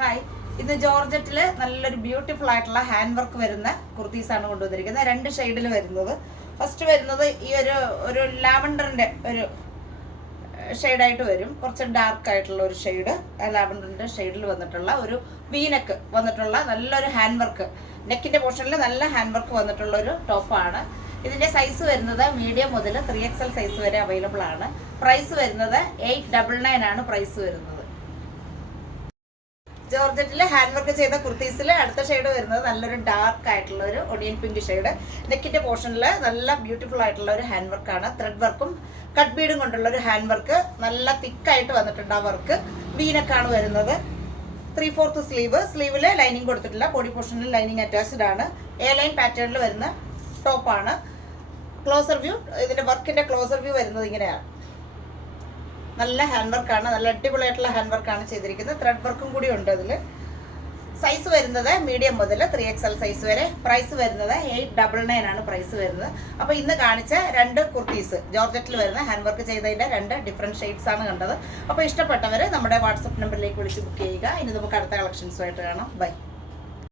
Hi, ഇന്ന് ജോർജറ്റില് നല്ലൊരു beautiful ആയിട്ടുള്ള ഹാൻഡ് വർക്ക് വരുന്ന കുർത്തീസാണ് കൊണ്ടുവന്നിരിക്കുന്നത്. 2 ഷെയ്ഡിൽ വരുന്നത്. ഫസ്റ്റ് വരുന്നത് ഈ ഒരു ലാവൻഡറിന്റെ ഒരു ഷെയ്ഡായിട്ട് വരും. കുറച്ച് ഡാർക്ക് ആയിട്ടുള്ള ഒരു ഷെയ്ഡ്, ലാവൻഡറിന്റെ ഷെയ്ഡിൽ വന്നിട്ടുള്ള ഒരു വീനക്ക് വന്നിട്ടുള്ള നല്ലൊരു ഹാൻഡ് വർക്ക്, നെക്കിന്റെ പോർഷനിൽ നല്ല ഹാൻഡ് വർക്ക് വന്നിട്ടുള്ള ഒരു ടോപ്പാണ്. ഇതിന്റെ സൈസ് വരുന്നത് മീഡിയം മുതൽ 3XL സൈസ് വരെ അവൈലബിൾ ആണ്. പ്രൈസ് വരുന്നത് 899 ആണ് പ്രൈസ് വരുന്നത്. ജോർജറ്റിൽ ഹാൻഡ് വർക്ക് ചെയ്ത കുർത്തീസിൽ അടുത്ത ഷെയ്ഡ് വരുന്നത് നല്ലൊരു ഡാർക്ക് ആയിട്ടുള്ള ഒരു ഒണിയൻ പിങ്ക് ഷെയ്ഡ്. നെക്കിന്റെ പോർഷനിൽ നല്ല ബ്യൂട്ടിഫുൾ ആയിട്ടുള്ള ഒരു ഹാൻഡ് വർക്കാണ്. ത്രെഡ് വർക്കും കട്ട് ബീഡും കൊണ്ടുള്ള ഒരു ഹാൻഡ് വർക്ക്, നല്ല തിക്കായിട്ട് വന്നിട്ടുണ്ട് ആ വർക്ക്. വീനക്കാണ് വരുന്നത്. 3/4 സ്ലീവിൽ ലൈനിങ് കൊടുത്തിട്ടില്ല, ബോഡി പോർഷനിൽ ലൈനിങ് അറ്റാച്ച്ഡ് ആണ്. എ ലൈൻ പാറ്റേണിൽ വരുന്ന ടോപ്പാണ്. ക്ലോസർ വ്യൂ, ഇതിന്റെ വർക്കിന്റെ ക്ലോസർ വ്യൂ വരുന്നത് ഇങ്ങനെയാണ്. നല്ല ഹാൻഡ് വർക്കാണ്, നല്ല അടിപൊളിയായിട്ടുള്ള ഹാൻഡ് വർക്കാണ് ചെയ്തിരിക്കുന്നത്. ത്രെഡ് വർക്കും കൂടി ഉണ്ട് അതിൽ. സൈസ് വരുന്നത് മീഡിയം മുതൽ 3XL സൈസ് വരെ. പ്രൈസ് വരുന്നത് 899 ആണ് പ്രൈസ് വരുന്നത്. അപ്പോൾ ഇന്ന് കാണിച്ച 2 കുർത്തീസ് ജോർജറ്റിൽ വരുന്ന ഹാൻഡ് വർക്ക് ചെയ്തതിൻ്റെ 2 ഡിഫറെൻറ്റ് ഷെയ്ഡ്സ് ആണ് കണ്ടത്. അപ്പോൾ ഇഷ്ടപ്പെട്ടവർ നമ്മുടെ വാട്സപ്പ് നമ്പറിലേക്ക് വിളിച്ച് ബുക്ക് ചെയ്യുക. ഇനി നമുക്ക് അടുത്ത കളക്ഷൻസുമായിട്ട് കാണാം. ബൈ.